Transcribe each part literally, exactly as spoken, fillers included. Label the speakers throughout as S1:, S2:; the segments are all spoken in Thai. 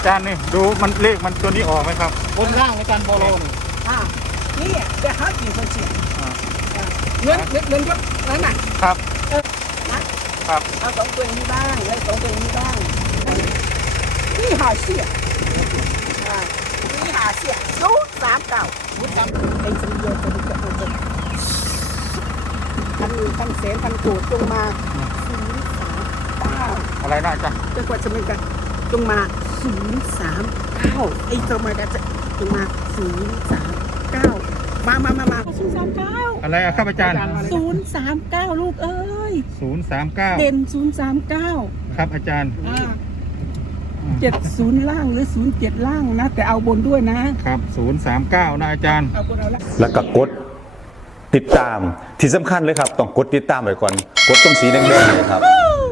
S1: จารย์นี่ดูมันเลขมันตัวนี้ออกไหมครับบนล่างในการโบโลนี่
S2: อ่านี่แต่หากี่คนเสียเงินเงินเงินก็นั่นน่ะ
S1: ครับ
S2: เออนะครับเอาสองตัวนี้บ้างแล้วสองตัวนี้บ้างนี่หาเสียอ่านี่หาเสียศูนย์สามเก้าศูนย์สามไอ้สมเด็จตัวนี้จะเป็นพันหนึ่งพันแสนพันโกดจงมาศูนย์สามเก้า
S1: อะไรนะจ๊ะ
S2: จังหวัดสมุทรปราการจงมาศูนย์สามเก้าไอ้ตัวมาจะจงมาศูนย์สามเก้ามามามามาศูนย์สามเก้า
S1: อะไรอะครับอาจารย์
S2: ศูนย์สามเก้าลูกเอ้ย
S1: ศูนย์สามเก้า
S2: เด่นศูนย์สามเก้า
S1: ครับอาจารย์
S2: เจ็ดศูนย์ล่างหรือศูนย์เจ็ดล่างนะแต่เอาบนด้วยนะครับ
S1: ศูนย์สามเก้านะอาจารย์
S2: เอาบนเอาละ
S3: แล้วก็กดติดตามที่สำคัญเลยครับต้องกดติดตามไว้ก่อนกดตรงสีแดงๆเลยครับ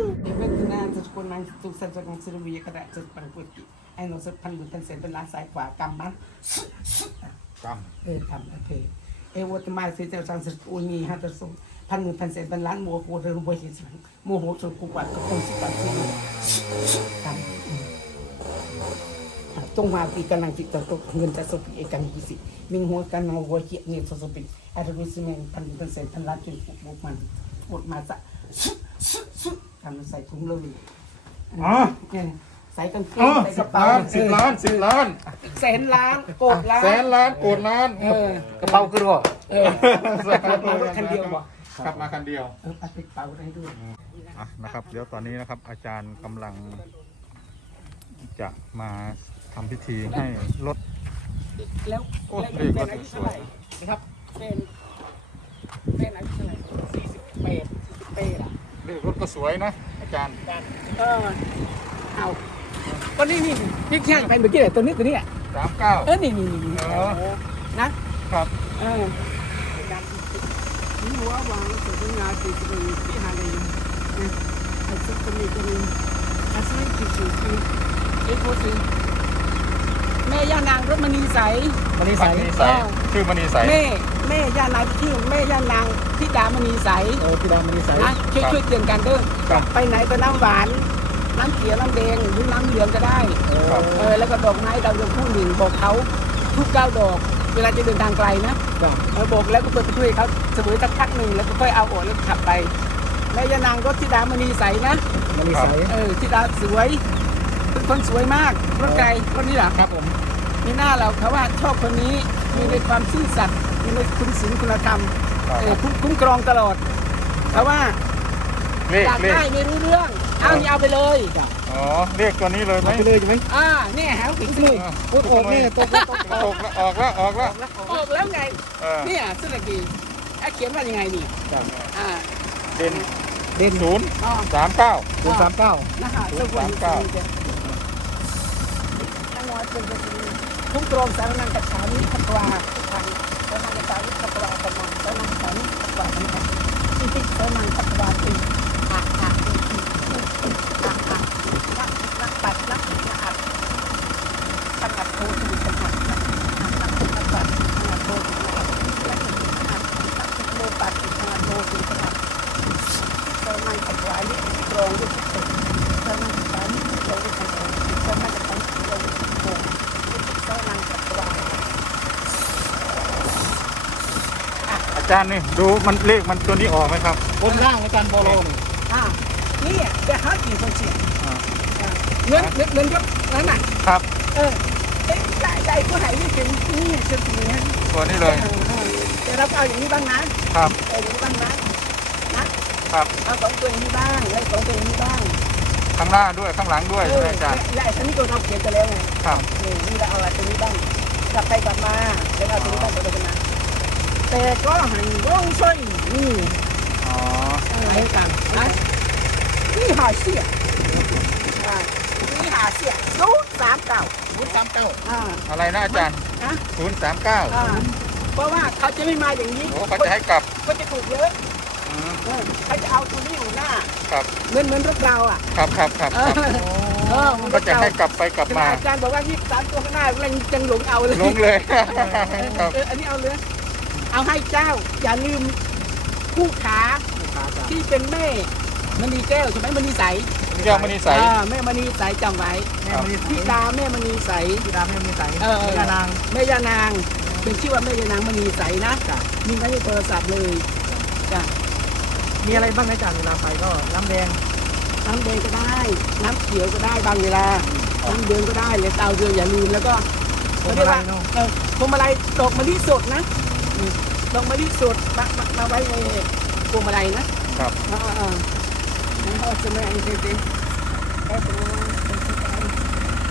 S2: ไอ้หนูสุดพันบุญเป็นเศษเป็นล้านสายขวากำมัน
S1: ก
S2: ำเออกำโอเคเอวตมาสิเจ้าสังสิอุนีฮัตตสุพันบุญเป็นเศษเป็นล้านมัวโคเรือบัวหินสิมัวโหชนกุบัดก็คงสิบัดสิกำตรงมาปีกำลังจิตตกเงินจะสปีเอกังกุสิมิงหัวกันเอาหัวเกียเนี่ยสปีแอดวิสเมนพันบุญเป็นเศษเป็นล้านจนปุบบุกมันปวดมาจะทำใส่ถุงเลย
S1: อ๋อ
S2: ใส่กันเกงใส่กระเป๋า
S1: สิบล้านสิบล้าน
S2: แสนล้านโกดล้าน
S1: แสนล้านโกดล้าน
S2: กระเป๋าคือบ่เออคันเดียวบ่
S1: ขับมาคันเดียว
S2: เออปัดติดเป๋าได้ด้วย
S1: นะครับเดี๋ยวตอนนี้นะครับอาจารย์กำลังจะมาทำพิธีให้รถ
S2: แล้ว
S1: โอ้เรียกรถสวย
S2: นะครับเป็นเป็นอะไรเท่าไหร่สี่สิบแปดสี่สิบแปดอ่ะ
S1: เรียกรถก็สวยนะอาจารย์
S2: เออเอาก็นี่นี่นี่แข่งไปเมื่อกี้เลยตัวนี้ตัวนี้อ่ะ
S1: สามเก้า
S2: เออนี่นี่นี่นะครับเออนี่หัววางสุดงานติดตรงที่หาได้ยังไอ้สุดตัวนี้ตัวนี้ไอ้สุดที่สุดคือไอ้พูดถึงแม่ย่านางรถมณีใส
S1: มณีใสชื่อมณีใส
S2: แม่แม่ย่านางที่แม่ย่านางทิดามณีใส
S1: เออทิดามณีใส
S2: นะช่วยช่วยเตือนกันเด้อไปไหนก็น้ำหวานน้ำเขียวน้ำแดงหรือน้ำเหลืองก็ได้เออแล้วก็ดอกไม้ดาวเรืองคู่หนึ่งบอกเขาทุกเก้าดอกเวลาจะเดินทางไกลนะเออบอกแล้วก็เปิดไปช่วยเขาเสมอสักพักหนึ่งแล้วก็ค่อยเอาออกแล้วขับไปแม่ย่านางก็ทิดามณีใสนะ
S1: มณีใส
S2: เออทิดาสวยเป็นคนสวยมากรถไกลคนนี้เหรอ
S1: ครับผม
S2: มีหน้าเราเขาว่าชอบคนนี้มีในความซื่อสัตย์มีในคุณศีลคุณธรรมคุ้มครองตลอดเขาว่าอยากได้ไม่รู้เรื่องเอาเอาไปเลย
S1: อ๋อเรียกตัวนี้เลยไหม
S2: ไปเลยใช่ไหมอ่าเนี่ยหาถึงเลย
S1: พูดออกนี่ตกแล้วตกแล้วออกแล้วออกแล้ว
S2: ออกแล้วไงเนี่ยสุดกีไอ้เขียนว่ายังไงนี่อ่า
S1: เด่น
S2: เด่น
S1: ศูนย์สามเก้าศูนย์สามเก้า
S2: นะคะศูนย์สามเก้าทุกตรงสารนังกัจฉามิขัตวาทางสารนังกัจฉามิขัตวาธรรมังสารนังกัจฉามิขัตวาธรรมังอิติสารนังขัตวาติอะอะอิติอะอะนักนักปัดนักนักอัดขัดโทษสุดขัดนักนักนักปัดนักโทษสุดขัดนักนักนักโมปัดนักโทษสุดขัดสารนังขัตวาลิตรองด้วยสารนังกัจฉามิตรองด้วยสารนังกัจฉามิตรองด้วย
S1: อาจารย์นี่ดูมันเลขมันตัวนี้ออกไหมครับบนล่างในการโบโลนี่
S2: อ่านี่แต่หากี่คนเสียเงินเงินเงินก็นั่นน่ะ
S1: ครับ
S2: เออไอ้ใจใจผู้หายนี่เป็นนี่เป็นสิ่งนี้
S1: ตัวนี้เลย
S2: แต่เราเอาอย่างนี้บ้างนะครับเอาอย่างนี้บ้างนะนะครับเอาสองตัวนี้บ้างแล้วสองตัวนี้บ้าง
S1: ข้างหน้าด้วยข้างหลังด้วยใช่ไหมอาจารย์
S2: และไอ้ตัวนี้ตัวเราเขียนไปแล้วไง
S1: ครับ
S2: นี่นี่เราเอาอะไรตัวนี้บ้างกลับไปกลับมาแล้วเอาตัวนี้บ้างตัวนี้มาแต่ก็หันว่องช่วยนี่
S1: อ๋อ
S2: อะไรกันนะนี่หาเสียอ่านี่หาเสียศูนย์สามเก้า
S1: ศูนย์สามเก้าอ่าอะไรนะอาจารย์
S2: นะ
S1: ศูนย์สามเก้า
S2: อ่าเพราะว่าเขาจะไม่มาอย่างนี้
S1: โอ้เขาจะให้กลับ
S2: ก็จะถูกเยอะเขาจะเอาตัวนี้อยู่หน้า
S1: ครับ
S2: เหมือนเหมือนรถเราอ่ะ
S1: ครับครับครับก็จะให้กลับไปกลับมา
S2: อาจารย์บอกว่าที่สามตัวข้างหน้ามันจังหลงเอาเลย
S1: หลงเลย
S2: อันนี้เอาเลยเอาให้เจ้าอย่าลืมคู่ขาที่เป็นแม่มณีแก้วใช่ไหมมณีใส
S1: มแก้วมณีใส
S2: อ่าแม่มณีใสจำไว้
S4: แม่มณีใส
S2: ธิดาแม่มณีใส
S4: ธิดาแม่มณีใส
S2: เออ
S4: ธิดานาง
S2: แม่ยานางเป็นชื่อว่าแม่ยานางมณีใสนะ
S4: จ้ะ
S2: มีไว้ในโทรศัพท์เลยจ้ะ
S4: มีอะไรบ้างนะจ๊ะเวลาไปก็น้ำแดง
S2: น้ำแดงก็ได้ น้ำเขียวก็ได้บางเวลาน้ำเดือนก็ได้เลยดาวเดือนอย่าลืมแล้วก็
S4: พวง
S2: เขา
S4: มา
S2: เรียก
S4: ลั
S2: ว่าย
S4: เนอะ
S2: เออพวงมาลัยดอกมะลิสดนะอืมดอกมะลิสดมามามาไว้ในพวงมาลัยนะครับ อ่าอ่านั่นก็จะไม่ไอ้เด็กๆก็จะมา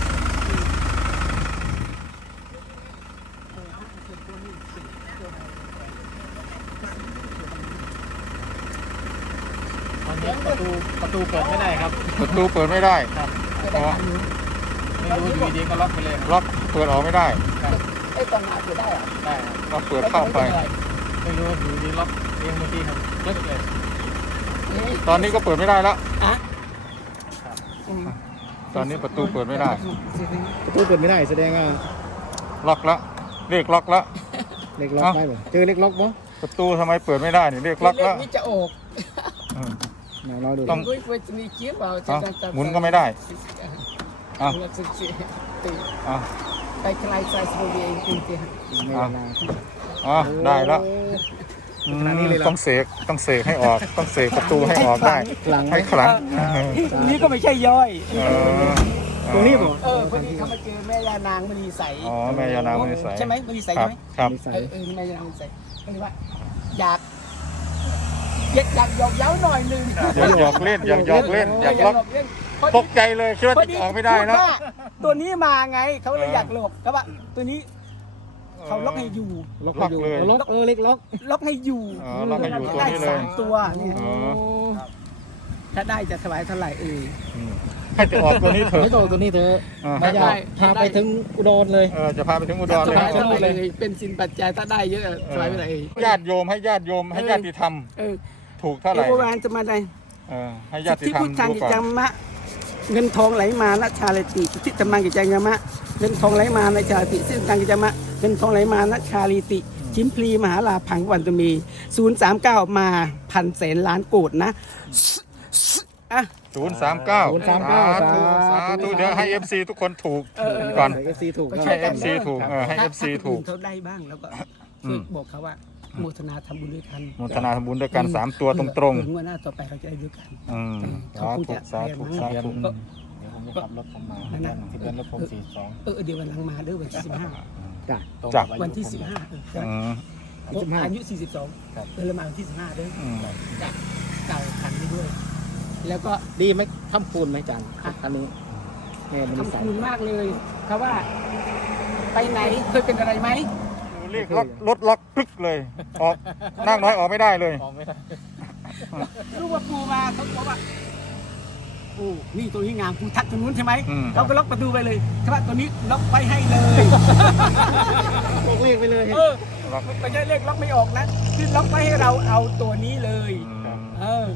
S4: ตอนนี้ประตูประตูเปิดไม่ได้ครับ
S1: ประตูเปิดไม่ได้
S4: ครับ
S1: อ๋อ
S4: ไม่รู้อยู่ดีๆก็ล็อกไปเลยครับ
S1: ล็อกเปิดออกไม่ได้
S2: ไอ้ตอนหนาจะได้เหรอ
S4: ได้ครับ
S1: ล็อกเปิดเข้าไป
S4: ไม่รู้อยู่ดีล็อกเองเมื่อกี้ครับเลิกเลย
S1: ตอนนี้ก็เปิดไม่ได้แล้ว
S2: อ่ะ
S4: ครับ
S1: ตอนนี้ประตูเปิดไม่ได้
S4: ประตูเปิดไม่ได้แสดงว่า
S1: ล็อกแล้วเรียกล็อกแล้ว
S4: เล็กล็อกได้บ่เจอเล็กล็อกบ่
S1: ประตูทำไมเปิดไม่ได้นี่เรียกล็อกแล้ว
S2: นี่จะออก
S1: อืม
S4: มาเราดู
S1: ต้อง
S2: กุ้ยกุ้ยจะมีเคี้ยวเปล่า
S1: อ่ะหมุนก็ไม่ได้อ่ะ
S2: ตี
S1: อ่ะ
S2: ไปไกลไกลสโลเวียจริงจริง
S4: ไม่
S1: อ่ะ
S4: เวลา
S1: อ่ะได้แล้ว
S4: ขนาดนี้เลยเหรอ
S1: ต้องเสกต้องเสกให้ออก ต้องเสกประตูให้ออกได้
S4: หลัง
S1: ให้ขลังเออ
S2: นี่ก็ไม่ใช่ย่อย
S1: เออ
S4: ตรงนี้บ่
S2: เออพอดีเขามาเจอแม่ยานางมณีใส
S1: อ๋อแม่ยานางมณีใส
S2: ใช่ไหมมณีใส
S1: ครั
S2: ใช่
S1: บ
S2: ไหม
S1: ครับ
S4: นิสัย
S2: เออเออแม่ยานางมณีใสก็เลยว่าอยากอยากอยากหยอกเย้าหน่อยหนึง
S1: อยากหยอกเล่นอยากหยอกเล่นอยากล็อก
S2: เล่น
S1: ตกใจเลยคิดว่าจะออกไม่ได้นะ
S2: พูว่าตัวนี้มาไงเขาเลย
S1: เออ
S2: อยากหลบเขาว่าตัวนี้เขาล็อกให้อยู่
S4: ล็อก
S1: ล็อก
S4: อยู่
S1: เลย
S4: ล็อกเออเล็กล็อก
S2: ล็อกให้อยู่
S1: อ๋อล็อกให้อยู่ตัวนี้เลย
S2: ได้สามตัวเนี่ย
S1: อ๋อ
S2: ถ้าได้จะถวายเท่าไหร่เอ่ย
S1: อืมให้จะออกตัวนี้เถอะ
S4: ให้ตัวตัวนี้เธอะ
S1: อ่า
S4: ไม่อยากพาไปถึงอุดรเลย
S1: เออจะพาไปถึงอุดร
S2: ถ
S1: เลย
S2: วายเท่าไหร่
S4: เลย
S2: เลยเป็นสินปัจจัยถ้าได้เยอะถวายเท่าไหร่เอ่ย
S1: ญาติโยมให้ญาติโยมให้ญาติธรรม
S2: เออ
S1: ถูกเท่าไห
S2: เอ
S1: ร่
S2: โบราณจะมาได้
S1: เออให้ญาติ
S2: ที่
S1: ธรรม
S2: พุทธัง
S1: ดู
S2: กิ
S1: ก่อน
S2: จังมะเงินทองไหลมานะชาลติที่ธรรมังกิจังมะเงินทองไหลมานะชาลติซึ่งตังกิจังมะเงินทองไหลมานะชาลิติชิมพลีมหาลาพังวันตุมีศูนย์สามเก้ามาพันแสนล้านโกดนะอ่ะ
S1: ศูนย์สามเก้า
S4: ศูนย์สามเก้า
S1: สาธุสาธุเดี๋ยวให้เอฟซีทุกคนถูก
S2: เออเออ
S1: ก่อน
S4: เอฟซีถูก
S2: ก็
S4: ก็
S2: ช่
S1: ให้
S2: วยกัน
S1: เอฟซีถูกเออให้เอฟซี
S2: ถ้า
S1: ถูก
S2: คนอื่นเขาได้บ้างแล้วก็
S1: อื
S2: ช่วย
S1: ม
S2: บอกเขาว่าโมทนาทำบุญด้วยกัน
S1: โมทนาทำบุญด้วยกันสามตัวตรง
S2: เผื่องวดหน้าต่อไปเราจะได้ด้วยกัน
S1: ๆอืม
S2: เขา
S1: สา
S2: คง
S1: ธุ
S2: จะ
S1: สาธุสาธุ
S2: ก็
S4: เดี๋ยวผมจะขับรถผมมา
S2: นั่นนะ
S4: ทะเบียนรถผมสี่สอง
S2: เออเดี๋ยววันหลังมาเด้อวันที่สิบห้า
S4: จ้ะ
S1: จาก
S2: วันที่สิบห้าเออ
S1: อืม
S4: สิบห้า
S2: อายุสี่สิบสองเออเรามาวันที่สิบห้าเด้อ
S1: อืม
S2: จะเก่าขันไปด้วย แล้วก็
S4: ดีไหมทำคูณไหมจานอันนี้แม่มันนิสั
S2: ทำ
S4: ย
S2: คุณมากเลยเขาว่า ไปไหนเคยเป็นอะไรไหม
S1: เรียกล็อกรถล็อกปึ๊กเลยออกนั่งน้อยออกไม่ได้เลย
S4: ออกไม่ได้
S2: รู้ว่าปูมาเขาบอกว่าปูนี่ตัวนี้งามปูทักตรงนู้นใช่ไหม
S1: อืม
S2: เขาก็ล็อกประตูไปเลยใช่ไหมตัวนี้ล็อกไว้ให้เลย
S4: บอกเลขไปเลย
S2: เออ
S1: ล็อก
S2: ไม่ใช่เลขล็อกไม่ออกนะคือล็อกไว้ให้เราเอาตัวนี้เลย
S1: อืม
S2: เออ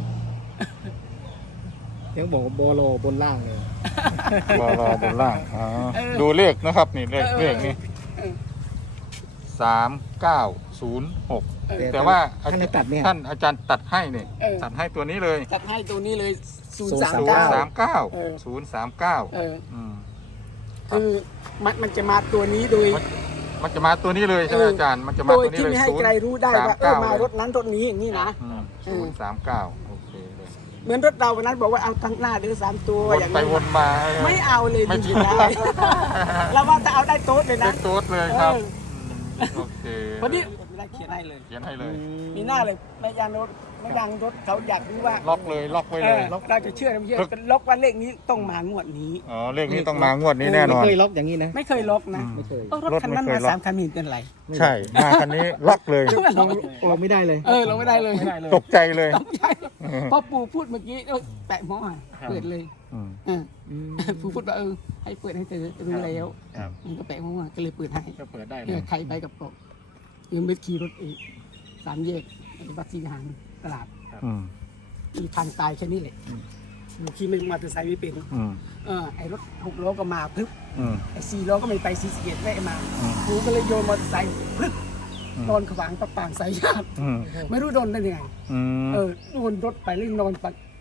S4: ยังบอกว่าโบโลบนล่างเลย
S1: รอรอบนล่างอ๋อดูเลขนะครับนี่เลขเลขนี่สามเก้าศูนย์หกแต่ว่าอา
S4: ท่าน
S1: จาร
S4: ให้
S1: ย์
S4: ตัดเนี่ย
S1: ท่านอาจารย์ตัดให้เนี่ย
S2: เออ
S1: ตัดให้ตัวนี้เลย
S2: ตัดให้ตัวนี้เลยศูนย์
S4: ศูนย์
S2: สาม
S1: ศูน
S2: เก้า
S1: ย์สามเก้า
S2: เออ
S1: ศูนย์สามเก้า
S2: เออ
S1: อืม
S2: คือมันมันจะมาตัวนี้โดย
S1: มันจะมาตัวนี้เลยใช่ไหม
S2: เออ
S1: อาจารย์ มันจะมา
S2: โดย
S1: ตัวนี้
S2: ที่
S1: เลย
S2: ไม่ให้
S1: ศูน
S2: ใคร
S1: ย์
S2: รู้ได้ว่าเออมารถนั้นรถนี้อย่างนี้นะ
S1: ศูนย์สามเก้าโอเคเลย
S2: เหมือนรถเราวันนั้นบอกว่าเอาตั้งหน้าเดือสามตัว
S1: วน
S2: อย่าง
S1: ไป
S2: นั้น
S1: วนมา
S2: ไม่เอาเลย
S1: ไม่
S2: จริงๆได้เราว่าจะเอาได้โต๊ดเลย
S1: เป็
S2: นะ
S1: นโต๊ดเลยครับ
S2: เออ
S1: มโอเค
S2: พอดีได้เขียนให้เลย
S1: เขียนให้เลย
S2: มีหน้าเลยแม่ยางรถแม่ยางรถเขาอยากรู้ว่า
S1: ล็อกเลยล็อกไว้
S2: เอ
S1: เลย
S2: อเราจะเชื่อหรือไม่เชื่อก็ล็อกว่าเลขนี้ต้องมางวดนี้
S1: อ๋อเลขนี้ต้องมางวดนี้แน่นอน
S4: ไม่เคยล็อกอย่างนี้นะ
S2: ไม่เคยล็อกนะ
S1: อืม
S4: ไม่เคย
S2: เออรถคันนั้น
S1: รถไม่
S2: มา
S1: เคยล็อก
S2: สามคันมีเป็นไร
S1: ใช่มาคันนี้ล็อกเลย
S2: ล็อก
S4: ออกไม่ได้เลย
S2: เออลงไม่ได้เลย
S4: ไม่ได้เลย
S1: ตกใจเลย
S2: ตกใจพอปู่พูดเมื่อกี้เออแปะหม้อเปิดเลย
S1: อืม
S2: เออปู่พูดว่าเออให้เปิดให้เธอรู้แล้ว
S4: ครับ
S2: มันก็แปะหม้อก็เลยเปิดให้
S4: ก็เปิดได้
S2: เอ
S4: เล
S2: อย ใครไปกับเกาะยังไม่ขี่รถอีกสามแยกไอ้บัตรสีหางตลาด
S1: อืม
S2: มีทางตายแค่นี้แหละหนูขี่ไม่มอเตอร์ไซค์ไม่เป็น
S1: อืม
S2: เออไอ้รถหกล้อก็มาพึบ
S1: อืม
S2: ไอ้สี่ล้อก็ไม่ไปสีสะเกตแวะมา
S1: อืม
S2: หนูก็เลยโยนมอเตอร์ไซค์พึบ
S1: อืม
S2: นอนขวางปะปางสายญาติ
S1: อืม
S2: ไม่รู้โดนได้ยังไง
S1: อืม
S2: เออโดนรถไปเลยนอนปัด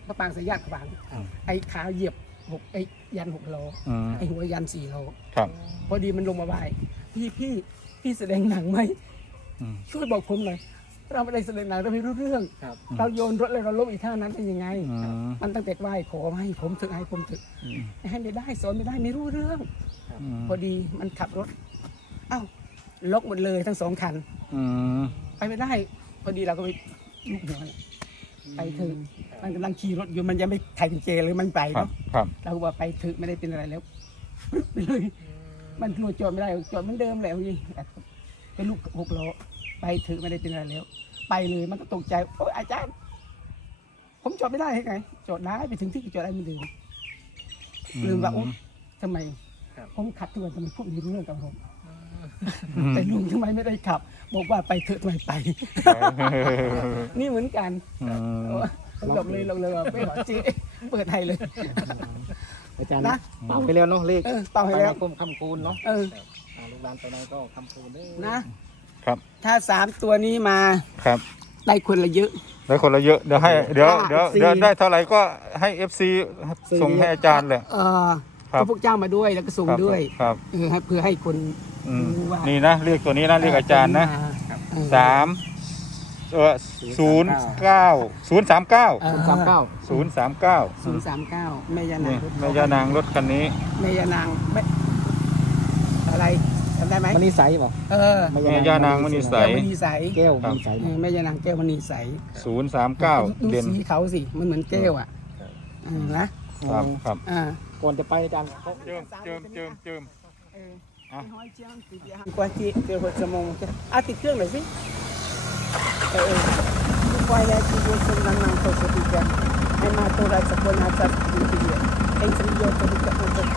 S2: พระปางสายญาติขวางไอ้ขาเหยียบหกไอ้ยันหกโล
S1: อืม
S2: ไอ้หัวยันสี่โล
S1: ครับ
S2: พอดีมันลงมาบ่ายพี่พี่พี่แสดงหนังไหม
S1: อืม
S2: ช่วยบอกผมหน่อยเราไม่ได้แสดงหนังเราไม่รู้เรื่อง
S4: ครับ
S2: เราโยนรถเลยเราล้มอีกท่านั้นเป็นยังไง
S1: อืม
S2: มันตั้งแต่ไหว้ขอให้ผมถึงให้ผมถึงให้ไม่ได้สอนไม่ได้ไม่รู้เรื่อง
S1: อืม
S2: พอดีมันขับรถอ้าวล็อกหมดเลยทั้งสองคัน
S1: อืม
S2: ไปไม่ได้ พอดีเราก็ไปลูกหัวเนี่ยไปเถึงมันกำลังขี่รถอยู่มันยังไม่ไขกุญแจเลยมันไป
S1: ครับ
S2: เนาะ
S1: ครับ
S2: เราก็ว่าไปถึงไม่ได้เป็นอะไรแล้วปึ๊บไปเลยมันโทรจอดไม่ได้จอดเหมือนเดิมแหละพี่เป็นลูกหกล้อไปถึงไม่ได้เป็นอะไรแล้ว ไปเลยมันก็ตกใจโอ้ยอาจารย์ ผมจอดไม่ได้ยังไงจอดได้ไปถึงที่จอดได้เหมือนเดิมลืมว่าโอ๊ยทำไมผมขับทุกวันทำไมพูดไม่รู้เรื่องกับผม
S1: อืม
S2: แต่ลุงทำไมไม่ได้ขับ บอกว่าไปเถอะทำไมไป นี่เหมือนกัน
S1: อืม
S2: หลบเลยหลบเลยไม่หรอจีเปิดไทยเลย
S4: อาจารย์
S2: นะ
S4: เป่าไปแล้วเนาะเลข
S2: เออเป่าให้
S4: ไป
S2: แล้ว
S4: ในกรมคำคูณเนาะ
S2: เออ
S4: อ่าลูกหลานไปไหนก็คำคูณเด้อ
S2: นะ
S1: ครับ
S2: ถ้าสามตัวนี้มา
S1: ครับ
S2: ได้คนละเยอะ
S1: ได้คนละเยอะเดี๋ยวให้เดี๋ยว
S2: อ่า
S1: เดี๋ยว
S2: สี่
S1: เดี๋ยวได้เท่าไหร่ก็ให้ เอฟ ซี ส่งให้อาจารย์เลย
S2: เออ
S1: ครับ
S2: ก็พวกเจ้ามาด้วยแล้วก็ส่ง
S1: ครับ
S2: ด้วย
S1: ครับ
S2: เออให้เพื่อให้คน
S1: อืม
S2: รู้ว่า
S1: นี่นะเรียกตัวนี้นะเรียกอาจารย์นะ
S2: เออ
S1: สามเออศูนย์เก้าศูนย์สามเก้า
S2: เออ
S4: สามเก้า
S1: ศูนย์สามเก้า
S2: ศูนย์สามเก้าแม่ยานา
S1: นี่
S2: ง
S1: แม่ยานางรถคันนี้
S2: แม่ยานางไม่อะไรจำได้ไหม
S4: มณีใสบ่
S2: เออ
S1: แม่ย่านางมณีใส
S2: แก้วมณีใส
S4: แก้วมณีใส
S2: เออแม่ยานางแก้วมณีใส
S1: ศูนย์สามเก้า
S2: ดู
S1: เด่น
S2: สีเขาสิมันเหมือนแก้วอ่ะเออนะครับ
S1: ครับ
S2: อ่า
S4: ก่อนจะไปอาจารย์
S1: เจิมเจิมเจิมเจิม
S2: เออ
S1: อ่ะ
S2: ห้อยเจียงติดยางกว่าจีเจอหัวสมองจะอ่ะติดเครื่องหน่อยสิเออเออดูไฟแล้วที่ดูสมนังนังโตสติกันให้มาตัวไรสักคนอาจจะดูทีเดียวเองจะมีโยนตัวจะตัวจะ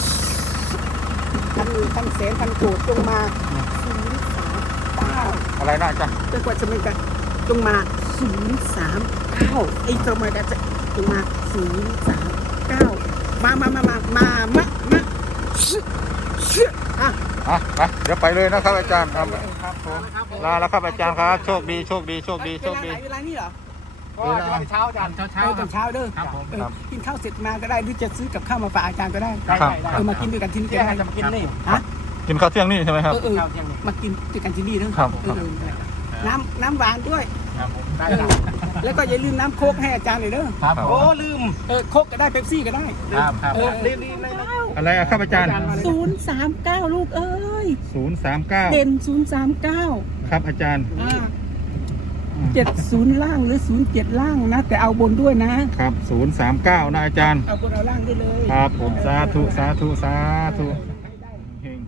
S2: ทันทันเสนทันตูดจงมาศูนย์สามเก้า
S1: อะไรนะอาจารย์
S2: จนกว่าจะมีกันจงมาศูนย์สามเก้าไอ้ตรงมากันจะจงมาศูนย์สามเก้ามามามามามามามาอ่ะ
S1: อ่ะไปเดี๋ยวไปเลยนะครับอาจารย์ครับครับผมลาแล้วครับอาจารย์ครับโชคดีโชคดีโชคดีโชคดี
S2: เวลานี้เหรอ
S4: ก็จะไปเช้าอาจารย์เช้าเช้า
S2: เออตอนเช้าเด้อ
S4: ครับผม
S2: เออกินข้าวเสร็จมาก็ได้หรือจะซื้อกับข้าวมาฝากอาจารย์ก็ได้
S4: ได้
S1: ครับ
S4: ได้
S2: เออมากินด้วยกันที่นี่ก็
S4: เที่ยง
S2: ได้
S4: จะมากินนี่
S2: ฮะ
S1: กินข้าวเที่ยงนี่ใช่ไหมครับ
S2: เออเออ
S4: ข้าวเที่ยงนี่
S2: มากินด้วยกันที่นี่เด้อ
S1: ครับ
S2: เออเออน้ำน้ำหวานด้วย
S4: ครับผมได้
S2: เอ
S4: ครั
S2: อบ แล้วก็อย่าลืมน้ำโค้กให้อาจารย์เลยเด้อ
S4: ครับโอ้ลืม
S2: เออโค้กก็ได้เป๊ปซี่ก็ได้
S4: ครับครับ
S2: เออ
S4: รีบรีบเลยนะ
S1: อะไรอะครับอาจารย์
S2: ศูนย์สามเก้าลูกเอ้ย
S1: ศูนย์สามเก้า
S2: เด่นศูนย์สามเก้า
S1: ครับอาจารย์
S2: เจ็ดศูนย์ล่างหรือศูนย์เจ็ดล่างนะ แต่เอาบนด้วยนะครับ
S1: ศูนย์สามเก้านะอาจารย์
S2: เอาบนเอาล่างได้เลย
S1: ครับผมสาธุสาธุสาธุเฮง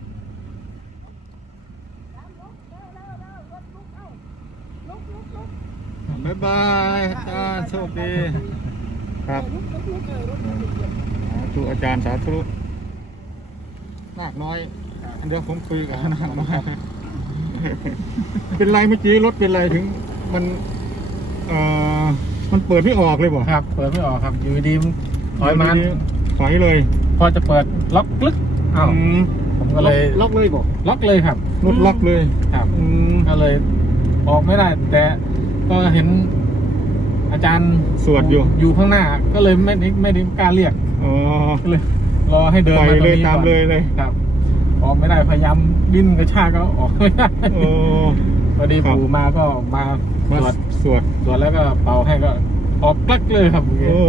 S1: บ๊ายบายอาจารย์โชคดีครับสาธุอาจารย์สาธุนาคน้อยเดี๋ยวผมคุยกับนาคน้อยเป็นไรเมื่อกี้รถเป็นไรถึงมันเอ่อมันเปิดไม่ออกเลยบ่
S4: ครับเปิดไม่ออกครับอยู่ดีมันถอยมา
S1: ถอยเลย
S4: พอจะเปิดล็อกกลึกอ้าว
S1: อืม
S4: ผมก็เลย
S1: ล็อกเลยบ่
S4: ล็อกเลยครับ
S1: รถล็อกเลย
S4: ครับ
S1: อืม
S4: ก็เลยออกไม่ได้ แต่ก็เห็นอาจารย์
S1: สวดอยู่
S4: อยู่ข้างหน้า ก็เลยไม่ได้ไม่ได้กล้าเรียก
S1: อ๋อ
S4: ก็เลยรอให้เดิน
S1: ปล่อย
S4: มาตรง
S1: เลย
S4: นี้
S1: ตาม
S4: ก่อน
S1: เลยเลย
S4: ครับ ออกไม่ได้พยายามดิ้นกระชากก็ออกไม่ได้
S1: โอ้
S4: พอดี
S1: ครับ
S4: ปู่มาก็มา
S1: มา
S4: ตรวจ
S1: สวด
S4: ตรวจแล้วก็เป่าให้ก็ออกกลักเลยครับ
S1: โอ้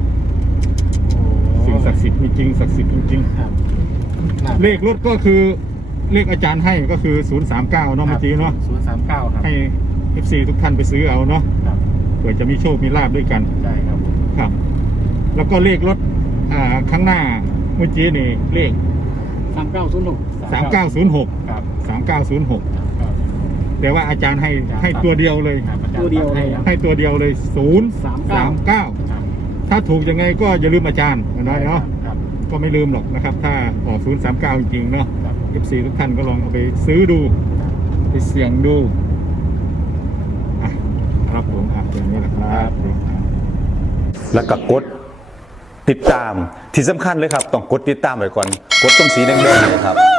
S1: สิ่งศักดิ์สิทธิ์มีจริงศักดิ์สิทธิ์จริง
S4: ครับ
S1: ๆเลขรถก็คือเลขอาจารย์ให้ก็คือศูนย์สามเก้าเนาะเมื่อกี้เนาะ
S4: ศูนย์สามเก้าครับ
S1: ให้ เอฟ ซี ทุกท่านไปซื้อเอาเนาะ
S4: ครับ
S1: เผื่อจะมีโชคมีลาบด้วยกัน
S4: ใช่ครับ
S1: ครับ แล้วก็เลขรถอ่าข้างหน้าเมื่อกี้นี่เลข
S4: สามเก้าศูนย์หก
S1: สามเก้าศูนย์หก
S4: ครับ
S1: สามเก้าศูนย์หก
S4: ครับ
S1: แต่ว่าอาจารย์ให้ให้ตัวเดียวเลย
S4: ครับ
S2: ตัวเดียวเลย
S1: ให้ตัวเดียวเลยศูนย์สามเก้า
S4: ครับ
S1: ถ้าถูกยังไงก็อย่าลืมอาจารย์นะเนาะ
S4: ครับ
S1: ก็ไม่ลืมหรอกนะครับ ถ้าออกศูนย์สามเก้าจริงๆเนาะ
S4: ครับ
S1: เอฟ ซี ทุกท่านก็ลองเอาไปซื้อดู ไปเสี่ยงดูอ่ะครับผมอ่ะอย่างนี้แหละครับ
S3: แล้วก็กดติดตามที่สำคัญเลยครับ ต้องกดติดตามไว้ก่อน กดตรงสีแดงๆเนยครับ